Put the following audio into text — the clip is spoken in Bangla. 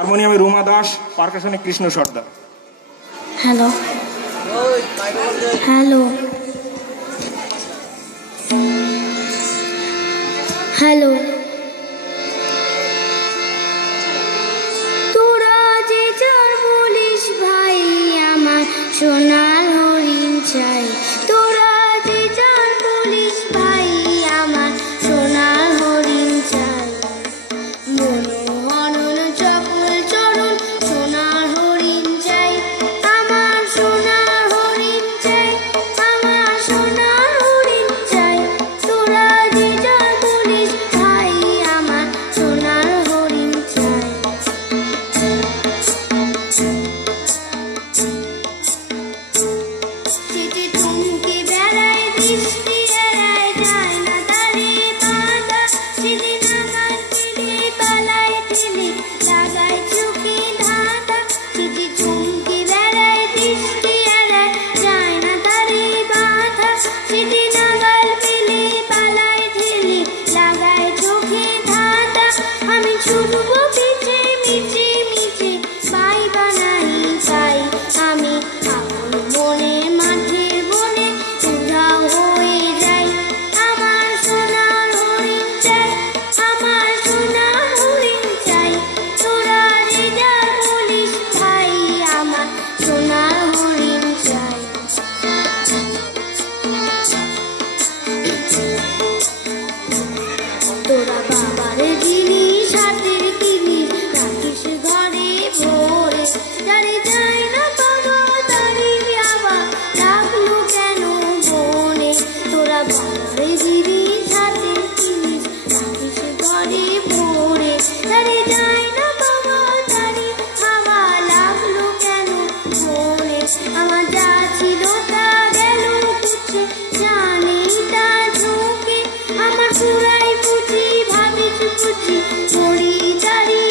হারমোনিয়ামে রুমা দাস, পারকাশনে কৃষ্ণ সর্দার। হ্যালো হ্যালো হ্যালো, তোরা যে যার বলিস ভাই, আমার সোনার হরিণ চাই। তোরা যে যার বলিস ভাই, আমার সোনার হরিণ চাই। মনোহরণ চপল চরণ সোনার হরিণ চাই, আমার সোনার হরিণ চাই, আমার সোনার হরিণ চাই। তোরা যে যার বলিস ভাই, আমার সোনার হরিণ চাই। সেটি চমকে বেড়ায়, দৃষ্টি এড়ায়, যায় না তারে বাধা। সেদিন আমার ছেলে পালায়, ঠেলে লাগায় চোখে ধাঁধা। সেটি চমকে বেড়ায়, দৃষ্টি এড়ায়, যায় না তারে বাধা। সেটি নাগাল পেলে পালায়, ঠেলে লাগায় চোখে ধাঁধা। আমি ছুটবো পিছে মিছে মিছে, পাই বা নাই পাই। আমি আপন মনে মাঠের বনে উধাও হয়ে যাই। আমার সোনার হরিণ চাই, আমার সোনার হরিণ চাই। তোরা যে যার বলিস ভাই, আমার সোনার হরিণ চাই। তোরা বাবার জিনিস, হাতের জিনিস রাখিস ঘরে ভরে। যারে যায় না কোনো তারি আবার রাখলো কেন বনে। তোরা বাবার জিনিস, হাতের জিনিস রাখিস ঘরে ভরে। যারে যায় না কোনো তারি আবার লাগলো কেন বনে। আমার যা ছিল তা গেল কুছে, জানি তা ঝোঁকে। আমার পুরাই পুঁজি ভাবিস বুঝি, চড়ি দাঁড়ি